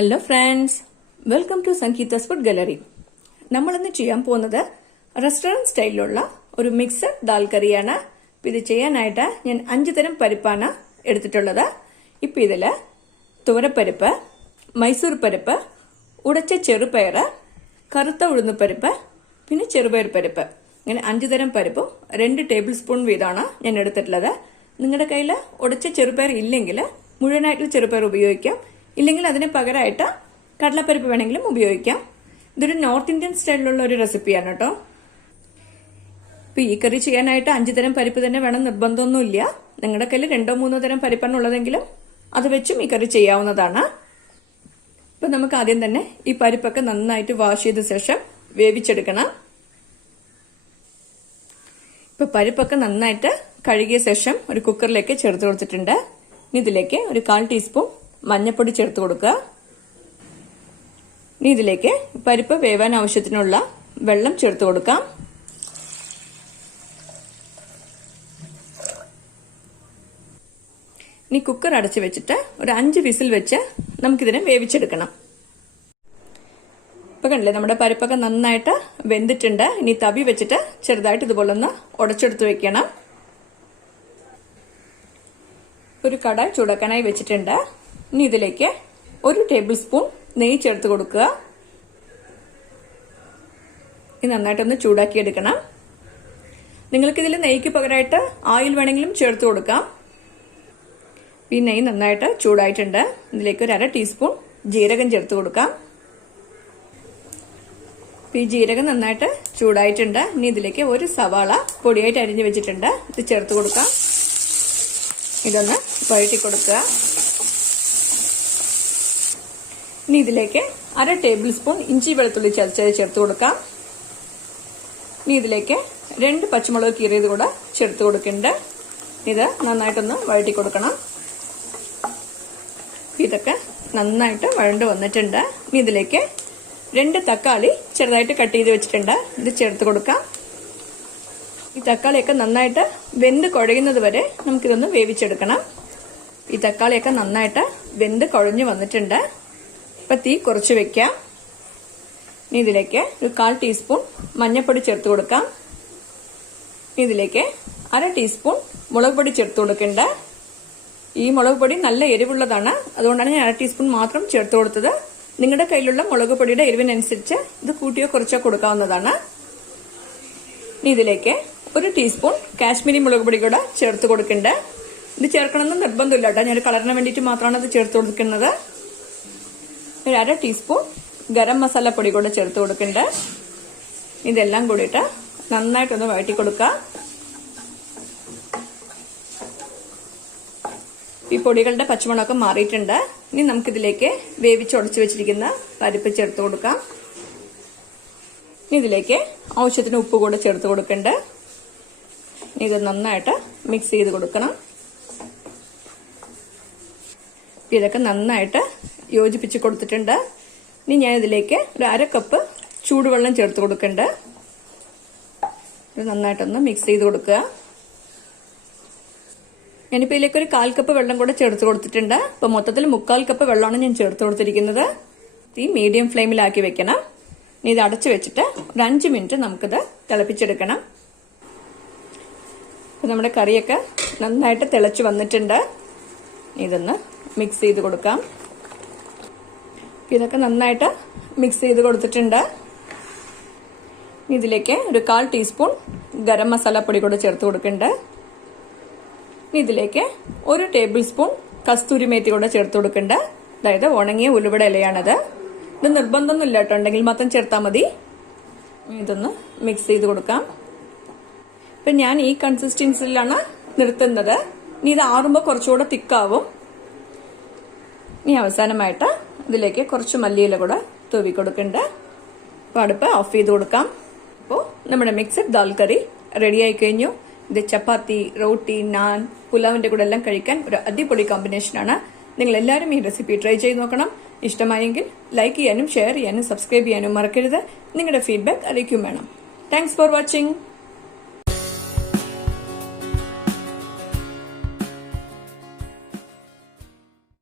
Hello friends, welcome to Sangeetha's food gallery. നമ്മളിന്ന് ചെയ്യാൻ പോകുന്നത് റെസ്റ്റോറന്റ് സ്റ്റൈലിലുള്ള ഒരു മിക്സഡ് ദാൽ കറിയാണ്. ഇത് ചെയ്യാനായിട്ട് ഞാൻ 5 തരം പരിപ്പാണ് എടുത്തിട്ടുള്ളത്. ഇപ്പം ഇതില് തുവരപ്പരിപ്പ്, മൈസൂർ പരിപ്പ്, ഉടച്ച ചെറുപയർ, കറുത്ത ഉഴുന്നുപരിപ്പ്, പിന്നെ ചെറുപയർ പരിപ്പ്, ഇങ്ങനെ 5 തരം പരിപ്പും 2 ടേബിൾ സ്പൂൺ വീതമാണ് ഞാൻ എടുത്തിട്ടുള്ളത്. നിങ്ങളുടെ കയ്യിൽ ഉടച്ച ചെറുപയർ ഇല്ലെങ്കിൽ മുഴുവനായിട്ടുള്ള ചെറുപയർ ഉപയോഗിക്കാം, ഇല്ലെങ്കിൽ അതിന് പകരമായിട്ട് കടലപ്പരിപ്പ് വേണമെങ്കിലും ഉപയോഗിക്കാം. ഇതൊരു നോർത്ത് ഇന്ത്യൻ സ്റ്റൈലിലുള്ള ഒരു റെസിപ്പിയാണ് കേട്ടോ. ഇപ്പൊ ഈ കറി ചെയ്യാനായിട്ട് 5 തരം പരിപ്പ് തന്നെ വേണം നിർബന്ധമൊന്നുമില്ല. നിങ്ങളുടെ കയ്യിൽ 2-3 തരം പരിപ്പാണ് ഉള്ളതെങ്കിലും അത് വെച്ചും ഈ കറി ചെയ്യാവുന്നതാണ്. ഇപ്പൊ നമുക്ക് ആദ്യം തന്നെ ഈ പരിപ്പൊക്കെ നന്നായിട്ട് വാഷ് ചെയ്ത ശേഷം വേവിച്ചെടുക്കണം. ഇപ്പൊ പരിപ്പൊക്കെ നന്നായിട്ട് കഴുകിയ ശേഷം ഒരു കുക്കറിലേക്ക് ചേർത്ത് കൊടുത്തിട്ടുണ്ട്. ഇതിലേക്ക് ഒരു 1/4 ടീസ്പൂൺ മഞ്ഞൾപ്പൊടി ചേർത്ത് കൊടുക്കുക. ഇനി ഇതിലേക്ക് പരിപ്പ് വേവാൻ ആവശ്യത്തിനുള്ള വെള്ളം ചേർത്ത് കൊടുക്കാം. ഇനി കുക്കർ അടച്ചു വെച്ചിട്ട് ഒരു 5 വിസിൽ വെച്ച് നമുക്കിതിനെ വേവിച്ചെടുക്കണം. ഇപ്പൊ കണ്ടില്ലേ, നമ്മുടെ പരിപ്പൊക്കെ നന്നായിട്ട് വെന്തിട്ടുണ്ട്. ഇനി തവി വെച്ചിട്ട് ചെറുതായിട്ട് ഇതുപോലെ ഒന്ന് ഉടച്ചെടുത്ത് വെക്കണം. ഒരു കടായി ചൂടാക്കാനായി വെച്ചിട്ടുണ്ട്. ഇനി ഇതിലേക്ക് 1 ടേബിൾ സ്പൂൺ നെയ്യ് ചേർത്ത് കൊടുക്കുക. ഇത് നന്നായിട്ടൊന്ന് ചൂടാക്കിയെടുക്കണം. നിങ്ങൾക്കിതിൽ നെയ്യ്ക്ക് പകരമായിട്ട് ഓയിൽ വേണമെങ്കിലും ചേർത്ത് കൊടുക്കാം. ഈ നെയ്യ് നന്നായിട്ട് ചൂടായിട്ടുണ്ട്. ഇതിലേക്ക് ഒരു 1/2 ടീസ്പൂൺ ജീരകം ചേർത്ത് കൊടുക്കാം. ഈ ജീരകം നന്നായിട്ട് ചൂടായിട്ടുണ്ട്. ഇനി ഇതിലേക്ക് ഒരു സവാള പൊടിയായിട്ട് അരിഞ്ഞു വെച്ചിട്ടുണ്ട്, ഇത് ചേർത്ത് കൊടുക്കാം. ഇതൊന്ന് വഴറ്റി കൊടുക്കുക. ഇനി ഇതിലേക്ക് 1/2 ടേബിൾ സ്പൂൺ ഇഞ്ചി വെളുത്തുള്ളി ചതച്ചത് ചേർത്ത് കൊടുക്കാം. ഇനി ഇതിലേക്ക് 2 പച്ചമുളക് കീറിയത് കൂടെ ചേർത്ത് കൊടുക്കുന്നുണ്ട്. ഇത് നന്നായിട്ടൊന്ന് വഴറ്റി കൊടുക്കണം. ഇതൊക്കെ നന്നായിട്ട് വഴണ്ട് വന്നിട്ടുണ്ട്. ഇനി ഇതിലേക്ക് 2 തക്കാളി ചെറുതായിട്ട് കട്ട് ചെയ്ത് വെച്ചിട്ടുണ്ട്, ഇത് ചേർത്ത് കൊടുക്കാം. ഈ തക്കാളിയൊക്കെ നന്നായിട്ട് വെന്ത് കുഴയുന്നത് വരെ നമുക്കിതൊന്ന് വേവിച്ചെടുക്കണം. ഈ തക്കാളിയൊക്കെ നന്നായിട്ട് വെന്ത് കുഴഞ്ഞു വന്നിട്ടുണ്ട്. ഇപ്പൊ തീ കുറച്ച് വെക്കാം. ഇനി ഇതിലേക്ക് ഒരു 1/4 ടീസ്പൂൺ മഞ്ഞൾപ്പൊടി ചേർത്ത് കൊടുക്കാം. ഇതിലേക്ക് 1/2 ടീസ്പൂൺ മുളക് പൊടി ചേർത്ത് കൊടുക്കേണ്ട. ഈ മുളക് പൊടി നല്ല എരിവുള്ളതാണ്, അതുകൊണ്ടാണ് ഞാൻ 1/2 ടീസ്പൂൺ മാത്രം ചേർത്ത് കൊടുത്തത്. നിങ്ങളുടെ കയ്യിലുള്ള മുളക് പൊടിയുടെ എരിവിനനുസരിച്ച് ഇത് കൂട്ടിയോ കുറച്ചോ കൊടുക്കാവുന്നതാണ്. ഇനി ഇതിലേക്ക് 1 ടീസ്പൂൺ കാശ്മീരി മുളക് പൊടി കൂടെ ചേർത്ത് കൊടുക്കേണ്ട. ഇത് ചേർക്കണമെന്ന് നിർബന്ധമില്ല കേട്ടോ, ഞാൻ കളറിന് വേണ്ടിയിട്ട് മാത്രമാണ് ഇത് ചേർത്ത് കൊടുക്കുന്നത്. ഒരു 1/2 ടീസ്പൂൺ ഗരം മസാല പൊടി കൂടെ ചേർത്ത് കൊടുക്കണ്ട. ഇതെല്ലാം കൂടിയിട്ട് നന്നായിട്ടൊന്ന് വഴറ്റി കൊടുക്കുക. ഈ പൊടികളുടെ പച്ചമണമൊക്കെ മാറിയിട്ടുണ്ട്. ഇനി നമുക്കിതിലേക്ക് വേവിച്ചുടച്ചു വെച്ചിരിക്കുന്ന പരിപ്പ് ചേർത്ത് കൊടുക്കാം. ഇതിലേക്ക് ആവശ്യത്തിന് ഉപ്പ് കൂടെ ചേർത്ത് കൊടുക്കണ്ട. ഇത് നന്നായിട്ട് മിക്സ് ചെയ്ത് കൊടുക്കണം. ഇതൊക്കെ നന്നായിട്ട് യോജിപ്പിച്ച് കൊടുത്തിട്ടുണ്ട്. ഇനി ഞാൻ ഇതിലേക്ക് ഒരു 1/2 കപ്പ് ചൂടുവെള്ളം ചേർത്ത് കൊടുക്കണ്ട. ഇത് നന്നായിട്ടൊന്ന് മിക്സ് ചെയ്ത് കൊടുക്കുക. ഞാനിപ്പോൾ ഇതിലേക്ക് ഒരു 1/4 കപ്പ് വെള്ളം കൂടെ ചേർത്ത് കൊടുത്തിട്ടുണ്ട്. അപ്പൊ മൊത്തത്തിൽ 3/4 കപ്പ് വെള്ളമാണ് ഞാൻ ചേർത്ത് കൊടുത്തിരിക്കുന്നത്. ഈ മീഡിയം ഫ്ലെയിമിലാക്കി വെക്കണം. ഇനി ഇത് അടച്ചു വെച്ചിട്ട് ഒരു 5 മിനിറ്റ് നമുക്കിത് തിളപ്പിച്ചെടുക്കണം. അപ്പൊ നമ്മുടെ കറിയൊക്കെ നന്നായിട്ട് തിളച്ച് വന്നിട്ടുണ്ട്. ഇതൊന്ന് മിക്സ് ചെയ്ത് കൊടുക്കാം. ഇതൊക്കെ നന്നായിട്ട് മിക്സ് ചെയ്ത് കൊടുത്തിട്ടുണ്ട്. ഇതിലേക്ക് ഒരു 1/4 ടീസ്പൂൺ ഗരം മസാല പൊടി കൂടെ ചേർത്ത് കൊടുക്കുന്നുണ്ട്. ഇതിലേക്ക് 1 ടേബിൾ സ്പൂൺ കസ്തൂരി മേത്തി കൂടെ ചേർത്ത് കൊടുക്കുന്നുണ്ട്. അതായത് ഉണങ്ങിയ ഉലുവയുടെ ഇലയാണത്. ഇത് നിർബന്ധമൊന്നുമില്ല കേട്ടോ, ഉണ്ടെങ്കിൽ മാത്രം ചേർത്താൽ മതി. ഇതൊന്ന് മിക്സ് ചെയ്ത് കൊടുക്കാം. ഇപ്പം ഞാൻ ഈ കൺസിസ്റ്റൻസിലാണ് നിർത്തുന്നത്. ഇനി ഇത് ആറുമ്പോൾ കുറച്ചുകൂടെ തിക്കാവും. ഇനി അവസാനമായിട്ട് ഇതിലേക്ക് കുറച്ച് മല്ലിയില കൂടെ തൂവി കൊടുക്കുന്നുണ്ട്. അപ്പോൾ അടുപ്പ് ഓഫ് ചെയ്ത് കൊടുക്കാം. അപ്പോൾ നമ്മുടെ മിക്സഡ് ദാൽ കറി റെഡി ആയി കഴിഞ്ഞു. ഇത് ചപ്പാത്തി, റോട്ടി, നാൻ, പുലാവിന്റെ കൂടെ എല്ലാം കഴിക്കാൻ ഒരു അടിപൊളി കോമ്പിനേഷനാണ്. നിങ്ങൾ എല്ലാവരും ഈ റെസിപ്പി ട്രൈ ചെയ്ത് നോക്കണം. ഇഷ്ടമായെങ്കിൽ ലൈക്ക് ചെയ്യാനും ഷെയർ ചെയ്യാനും സബ്സ്ക്രൈബ് ചെയ്യാനും മറക്കരുത്. നിങ്ങളുടെ ഫീഡ്ബാക്ക് അറിയിക്കും വേണം. Thanks for watching.